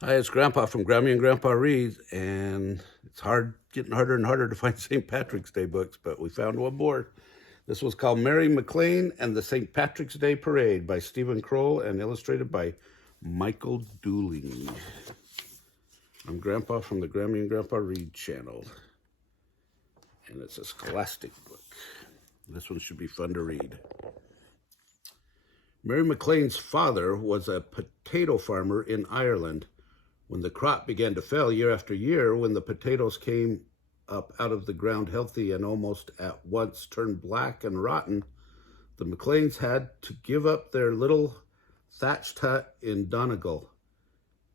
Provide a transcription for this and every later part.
Hi, it's Grandpa from Grammy and Grandpa Read, and it's getting harder and harder to find St. Patrick's Day books, but we found one more. This was called Mary McLean and the St. Patrick's Day Parade by Stephen Kroll and illustrated by Michael Dooling. I'm Grandpa from the Grammy and Grandpa Read channel, and it's a scholastic book. This one should be fun to read. Mary McLean's father was a potato farmer in Ireland. When the crop began to fail year after year, when the potatoes came up out of the ground healthy and almost at once turned black and rotten, the McLeans had to give up their little thatched hut in Donegal.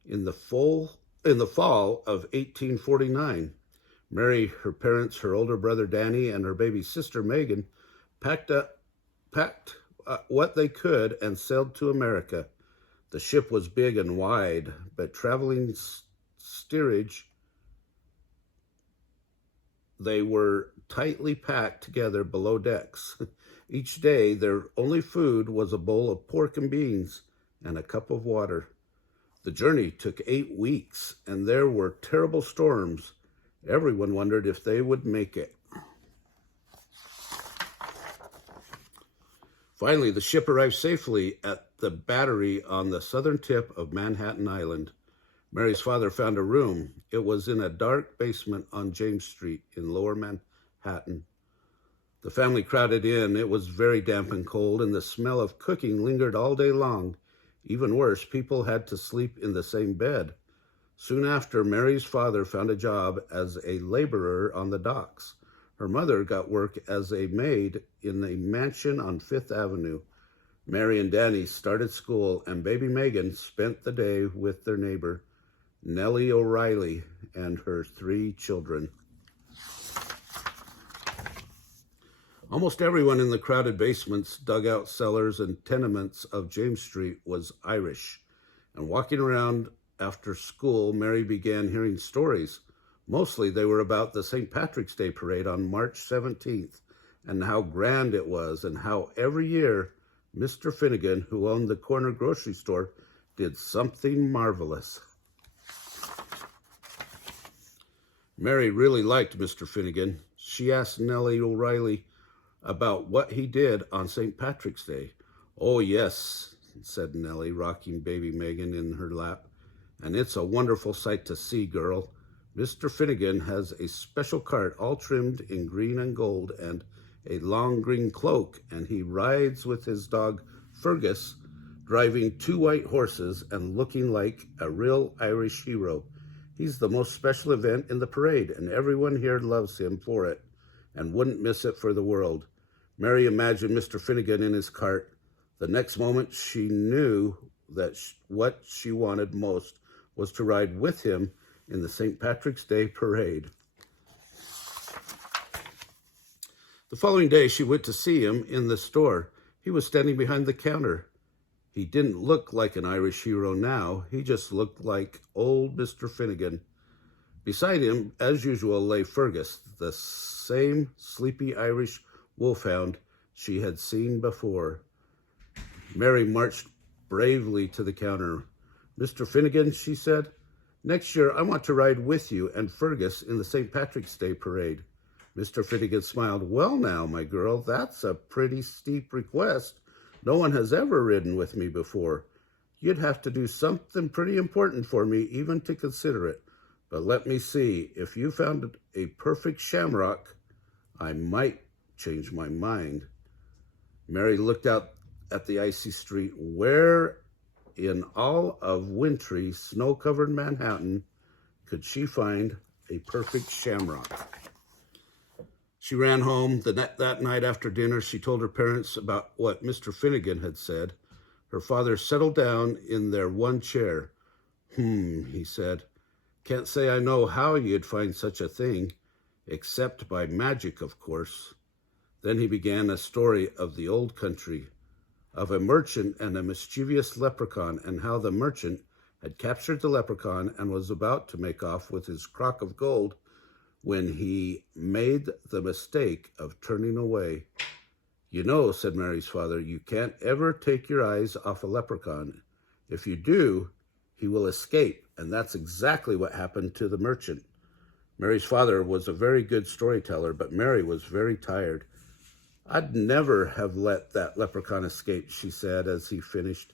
In the fall of 1849, Mary, her parents, her older brother Danny, and her baby sister Megan packed what they could and sailed to America. The ship was big and wide, but traveling steerage, they were tightly packed together below decks. Each day, their only food was a bowl of pork and beans and a cup of water. The journey took 8 weeks, and there were terrible storms. Everyone wondered if they would make it. Finally, the ship arrived safely at the battery on the southern tip of Manhattan Island. Mary's father found a room. It was in a dark basement on James Street in Lower Manhattan. The family crowded in. It was very damp and cold, and the smell of cooking lingered all day long. Even worse, people had to sleep in the same bed. Soon after, Mary's father found a job as a laborer on the docks. Her mother got work as a maid in a mansion on Fifth Avenue. Mary and Danny started school, and baby Megan spent the day with their neighbor, Nellie O'Reilly, and her 3 children. Almost everyone in the crowded basements, dugout cellars, and tenements of James Street was Irish. And walking around after school, Mary began hearing stories. Mostly they were about the St. Patrick's Day Parade on March 17th, and how grand it was, and how every year Mr. Finnegan, who owned the corner grocery store, did something marvelous. Mary really liked Mr. Finnegan. She asked Nellie O'Reilly about what he did on St. Patrick's Day. "Oh, yes," said Nellie, rocking baby Megan in her lap. "And it's a wonderful sight to see, girl. Mr. Finnegan has a special cart all trimmed in green and gold and a long green cloak, and he rides with his dog Fergus, driving 2 white horses and looking like a real Irish hero. He's the most special event in the parade, and everyone here loves him for it and wouldn't miss it for the world." Mary imagined Mr. Finnegan in his cart. The next moment she knew that what she wanted most was to ride with him in the St. Patrick's Day Parade. The following day, she went to see him in the store. He was standing behind the counter. He didn't look like an Irish hero now. He just looked like old Mr. Finnegan. Beside him, as usual, lay Fergus, the same sleepy Irish wolfhound she had seen before. Mary marched bravely to the counter. "Mr. Finnegan," she said, "next year I want to ride with you and Fergus in the St. Patrick's Day Parade." Mr. Finnegan smiled. "Well now, my girl, that's a pretty steep request. No one has ever ridden with me before. You'd have to do something pretty important for me even to consider it. But let me see, if you found a perfect shamrock, I might change my mind." Mary looked out at the icy street. Where in all of wintry, snow-covered Manhattan could she find a perfect shamrock? She ran home. That night after dinner, she told her parents about what Mr. Finnegan had said. Her father settled down in their one chair. He said, "Can't say I know how you'd find such a thing, except by magic, of course." Then he began a story of the old country, of a merchant and a mischievous leprechaun, and how the merchant had captured the leprechaun and was about to make off with his crock of gold when he made the mistake of turning away. "You know," said Mary's father, "you can't ever take your eyes off a leprechaun. If you do, he will escape And that's exactly what happened to the merchant. Mary's father was a very good storyteller, but Mary was very tired. I'd never have let that leprechaun escape, she said as he finished.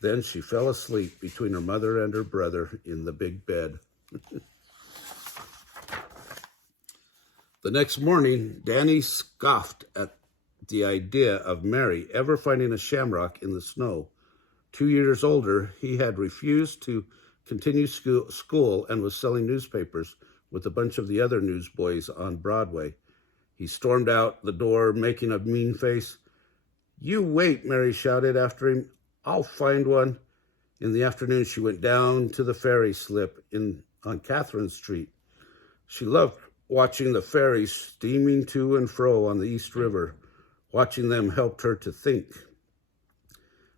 Then she fell asleep between her mother and her brother in the big bed. The next morning, Danny scoffed at the idea of Mary ever finding a shamrock in the snow. 2 years older, he had refused to continue school and was selling newspapers with a bunch of the other newsboys on Broadway. He stormed out the door, making a mean face. "You wait," Mary shouted after him. "I'll find one." In the afternoon, she went down to the ferry slip on Catherine Street. She loved watching the ferries steaming to and fro on the East River. Watching them helped her to think.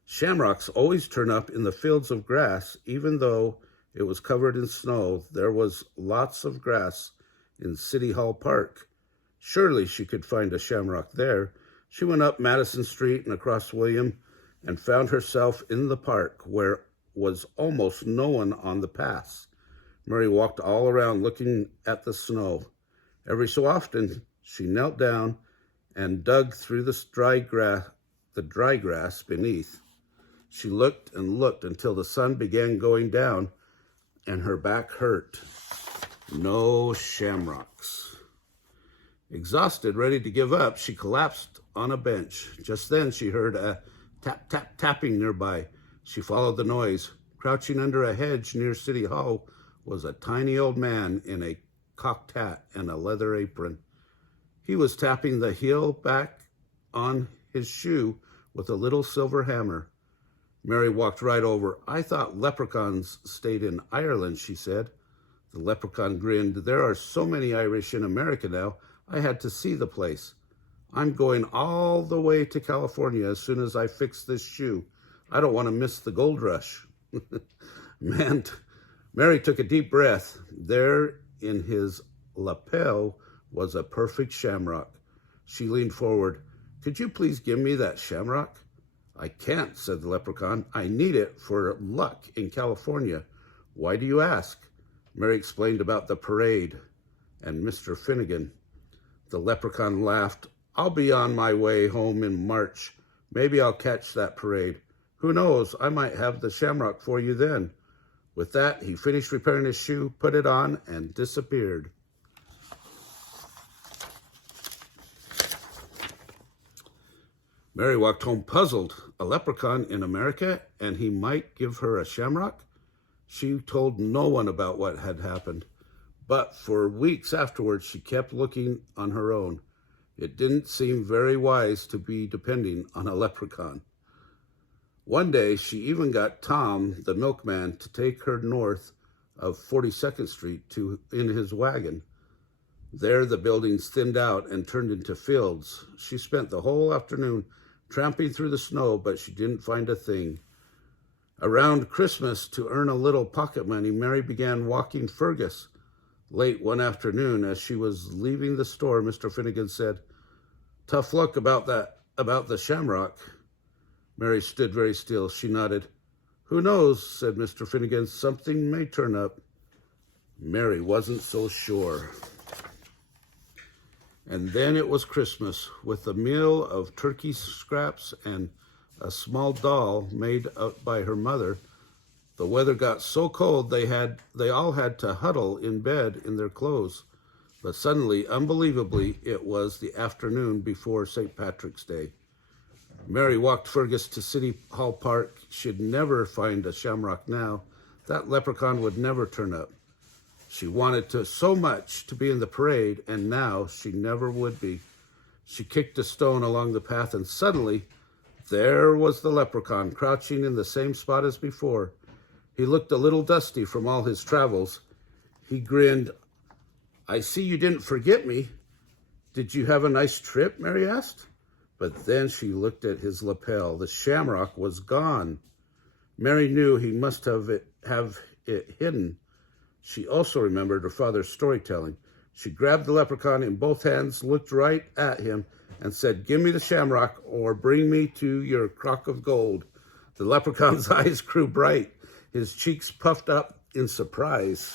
Shamrocks always turn up in the fields of grass, even though it was covered in snow. There was lots of grass in City Hall Park. Surely she could find a shamrock there. She went up Madison Street and across William and found herself in the park where was almost no one on the paths. Mary walked all around looking at the snow. Every so often, she knelt down and dug through the dry grass beneath. She looked and looked until the sun began going down and her back hurt. No shamrocks. Exhausted, ready to give up, she collapsed on a bench. Just then she heard a tap, tap, tapping nearby. She followed the noise. Crouching under a hedge near City Hall was a tiny old man in a cocked hat and a leather apron. He was tapping the heel back on his shoe with a little silver hammer. Mary walked right over. "I thought leprechauns stayed in Ireland," she said. The leprechaun grinned. "There are so many Irish in America now, I had to see the place. I'm going all the way to California as soon as I fix this shoe. I don't want to miss the gold rush." Man, Mary took a deep breath. There in his lapel was a perfect shamrock. She leaned forward. "Could you please give me that shamrock?" "I can't," said the leprechaun. "I need it for luck in California." "Why do you ask?" Mary explained about the parade and Mr. Finnegan. The leprechaun laughed. "I'll be on my way home in March. Maybe I'll catch that parade. Who knows, I might have the shamrock for you then." With that, he finished repairing his shoe, put it on, and disappeared. Mary walked home puzzled. A leprechaun in America, and he might give her a shamrock? She told no one about what had happened. But for weeks afterwards, she kept looking on her own. It didn't seem very wise to be depending on a leprechaun. One day, she even got Tom, the milkman, to take her north of 42nd Street in his wagon. There, the buildings thinned out and turned into fields. She spent the whole afternoon tramping through the snow, but she didn't find a thing. Around Christmas, to earn a little pocket money, Mary began walking Fergus. Late one afternoon, as she was leaving the store, Mr. Finnegan said, "Tough luck about the shamrock." Mary stood very still. She nodded. "Who knows," said Mr. Finnegan. "Something may turn up." Mary wasn't so sure. And then it was Christmas, with a meal of turkey scraps and a small doll made by her mother. The weather got so cold they all had to huddle in bed in their clothes. But suddenly, unbelievably, it was the afternoon before St. Patrick's Day. Mary walked Fergus to City Hall Park. She'd never find a shamrock now. That leprechaun would never turn up. She wanted so much to be in the parade, and now she never would be. She kicked a stone along the path, and suddenly there was the leprechaun crouching in the same spot as before. He looked a little dusty from all his travels. He grinned. "I see you didn't forget me. Did you have a nice trip?" Mary asked. But then she looked at his lapel. The shamrock was gone. Mary knew he must have it hidden. She also remembered her father's storytelling. She grabbed the leprechaun in both hands, looked right at him, and said, "Give me the shamrock or bring me to your crock of gold." The leprechaun's eyes grew bright. His cheeks puffed up in surprise.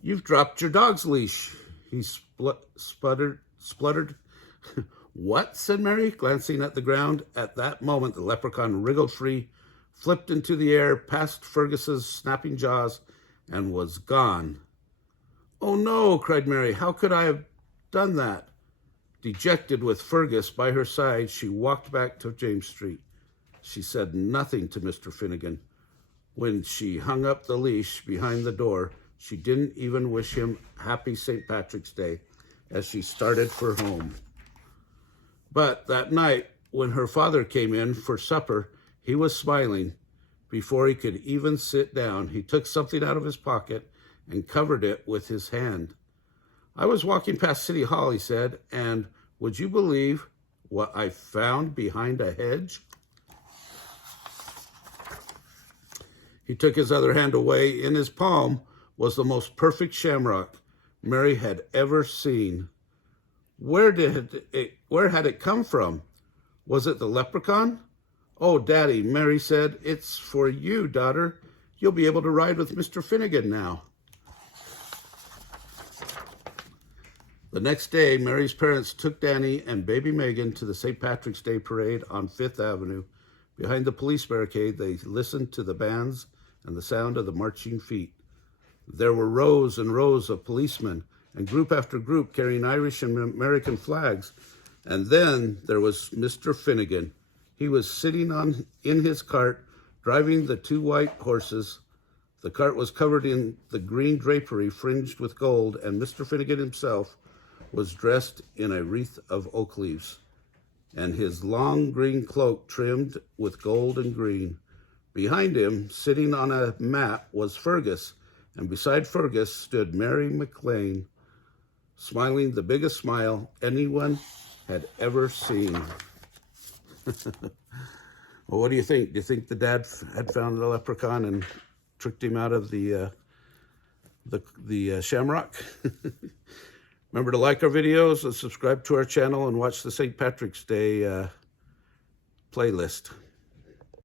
"You've dropped your dog's leash," he spluttered. "What?" said Mary, glancing at the ground. At that moment, the leprechaun wriggled free, flipped into the air, past Fergus's snapping jaws, and was gone. "Oh no," cried Mary. "How could I have done that?" Dejected, with Fergus by her side, she walked back to James Street. She said nothing to Mr. Finnegan. When she hung up the leash behind the door, she didn't even wish him happy St. Patrick's Day as she started for home. But that night, when her father came in for supper, he was smiling. Before he could even sit down, he took something out of his pocket and covered it with his hand. "I was walking past City Hall," he said, "and would you believe what I found behind a hedge?" He took his other hand away. In his palm was the most perfect shamrock Mary had ever seen. Where had it come from? Was it the leprechaun? "Oh, Daddy," Mary said, "it's for you, daughter. You'll be able to ride with Mr. Finnegan now." The next day, Mary's parents took Danny and baby Megan to the St. Patrick's Day parade on Fifth Avenue. Behind the police barricade, they listened to the bands and the sound of the marching feet. There were rows and rows of policemen, and group after group carrying Irish and American flags. And then there was Mr. Finnegan. He was sitting in his cart, driving the two white horses. The cart was covered in the green drapery fringed with gold, and Mr. Finnegan himself was dressed in a wreath of oak leaves, and his long green cloak trimmed with gold and green. Behind him, sitting on a mat, was Fergus, and beside Fergus stood Mary McLean, smiling the biggest smile anyone had ever seen. Well, what do you think? Do you think the dad had found the leprechaun and tricked him out of the shamrock? Remember to like our videos and subscribe to our channel and watch the St. Patrick's Day playlist.